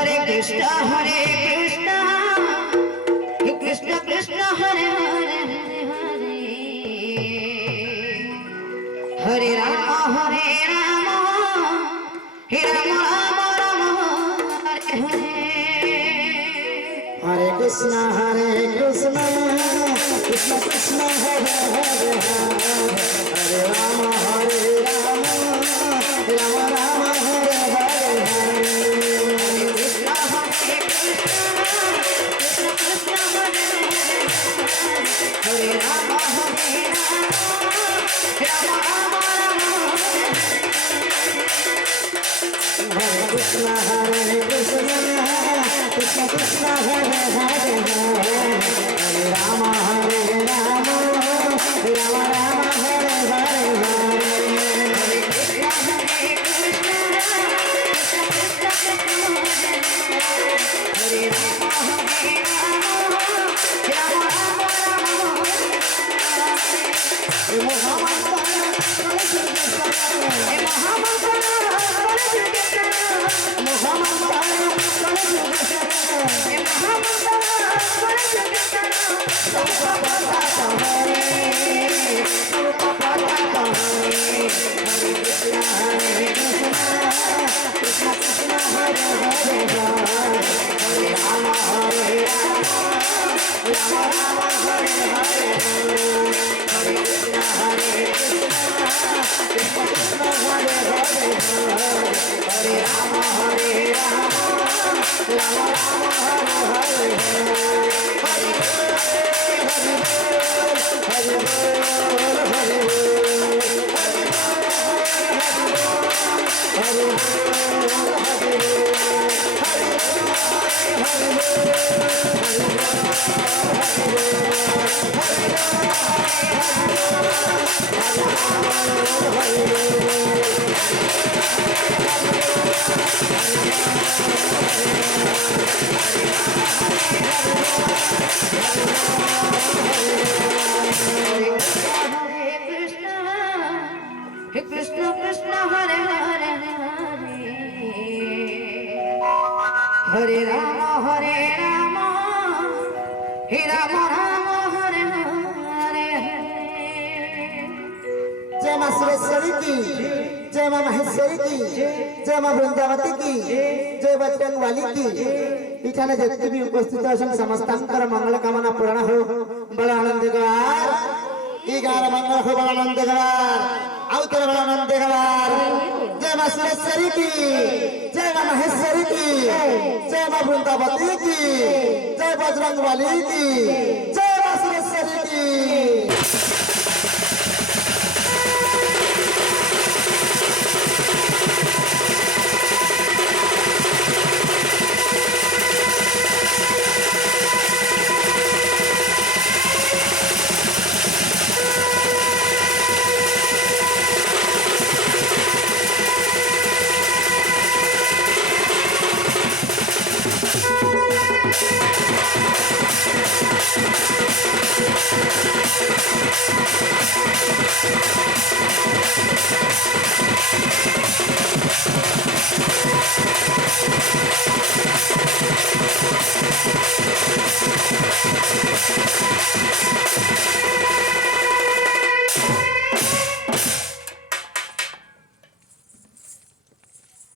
हरे कृष्ण कृष्ण कृष्ण हरे हरे हरे हरे राम हे राम राम हरे हरे हरे कृष्ण कृष्ण कृष्ण हरे हरे हरे राम राम राम राम हरे हरे हरे कृष्ण कृष्ण कृष्ण हरे हरे राम राम राम राम हरे कृष्ण कृष्ण कृष्ण हरे हरे हरे राम राम राम राम हरे हरे हरे कृष्ण कृष्ण कृष्ण हरे राम राम कृष्ण कृष्ण हरे हरे हरे राम हे राम राम हरे हरे जय मां सुरेश्वरी की जय मां महेश्वरी की जय मां वृंदावती की जय बजरंग वाली की इठाने जितने भी उपस्थित असन समस्तांकर मंगल कामना पूर्ण हो बड़ा आनंद गवार ई गार मंगल हो बड़ा आनंद गवार आउतर बड़ा आनंद गवार जय मां सुरेश्वरी की जय मां महेश्वरी की जय मां वृंदावती की जय बजरंग वाली की जय मां सुरेश्वरी की